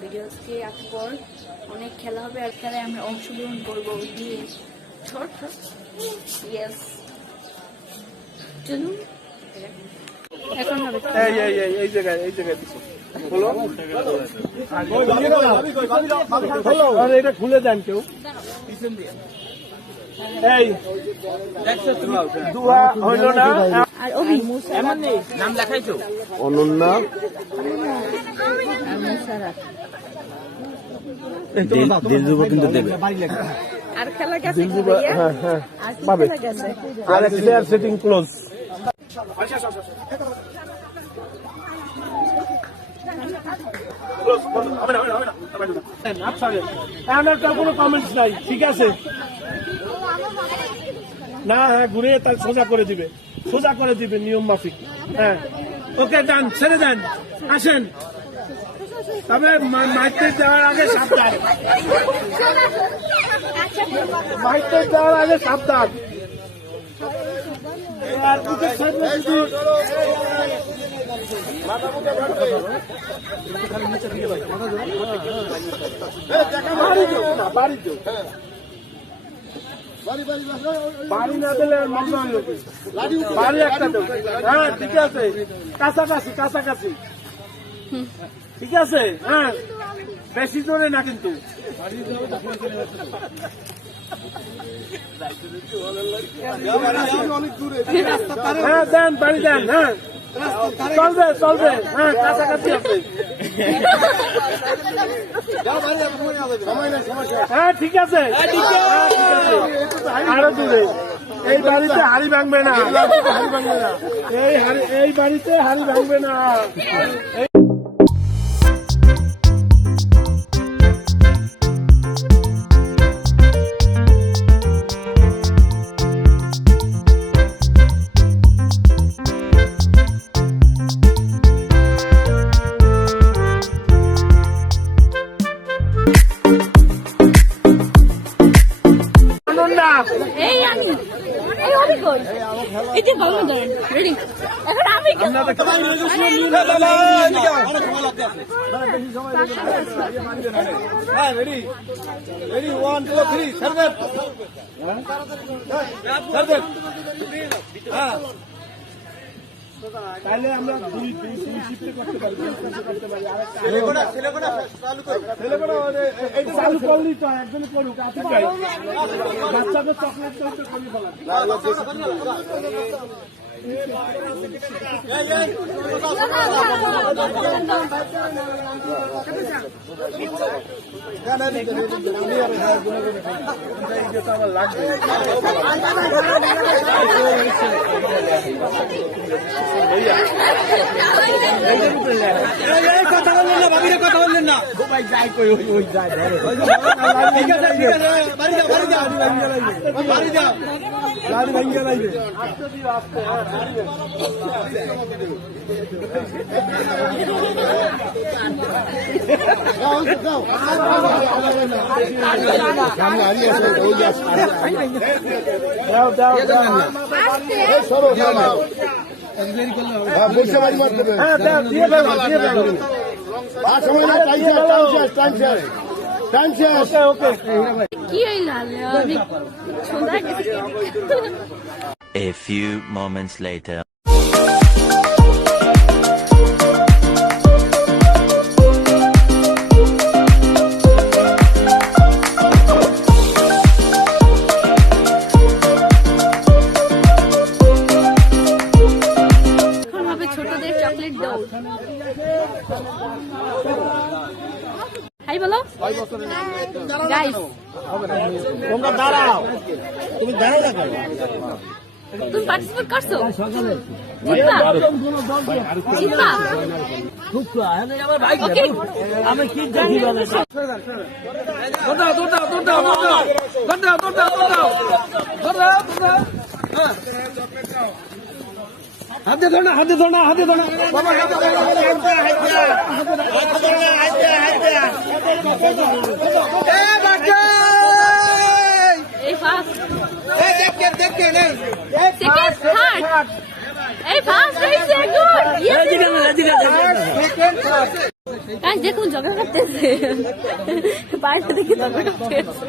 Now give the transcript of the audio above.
Video আজকে পর অনেক খেলা হবে আর খেলায় আমরা অংশগ্রহণ করবো দিয়ে শর্ট ইয়েস চলুন এখন হবে এই জায়গায় এটা খুলে দেন কেউ এই দুয়া হইল না আর অভি নাম লেখাইছো অনন্যা দিলজুবা কিন্তু দেবে আর খেলা গেছে হ্যাঁ পাবে আর প্লেয়ার সেটিং ক্লোজ কোনো কমেন্টস নাই ঠিক আছে না হ্যাঁ ঘুরে তার সোজা করে দিবে নিয়ম মাফিক হ্যাঁ ওকে ডান ছেড়ে দেন আসেন তবে মাইকে যাওয়ার আগে সাবধান আর বুকের সামনে বাড়ি না দিলে বাড়ি একটা দেব হ্যাঁ ঠিক আছে কাছাকাছি ঠিক আছে হ্যাঁ বেশি জোরে না কিন্তু হ্যাঁ দেন বাড়ি দেন হ্যাঁ চলবে হ্যাঁ কাছাকাছি আছে হ্যাঁ ঠিক আছে আরো দূরে এই বাড়িতে হাড়ি ভাঙবে না এই বাড়িতে হাড়ি ভাঙবে না তাহলে আমরা দুই শিফটে করতে পারি চালু করলি তো একজনে করুক বাচ্চাদের চকলেট করি আমার লাগবে কথা বললেন না বাবিরা কথা বললেন না ভাই যাই কই ওই যায় ধরে ঠিক আছে বাড়ি যা গাড়ি ভাঙ্গা লাগবে আস্তে দিও আস্তে A few moments later. ছোটদের চকলেট দাও হাই বলো গাইস তোমরা দাঁড়াও তুমি দাঁড়াও না কেন তুমি পার্টিসিপেট করছো আমি কি দেখি হাতে ধরনা বাবা এই ফার্স্ট হইছে গুড গাইস দেখুন ঝগড়া করতেছে বাইরে থেকে ঝগড়া করতেছে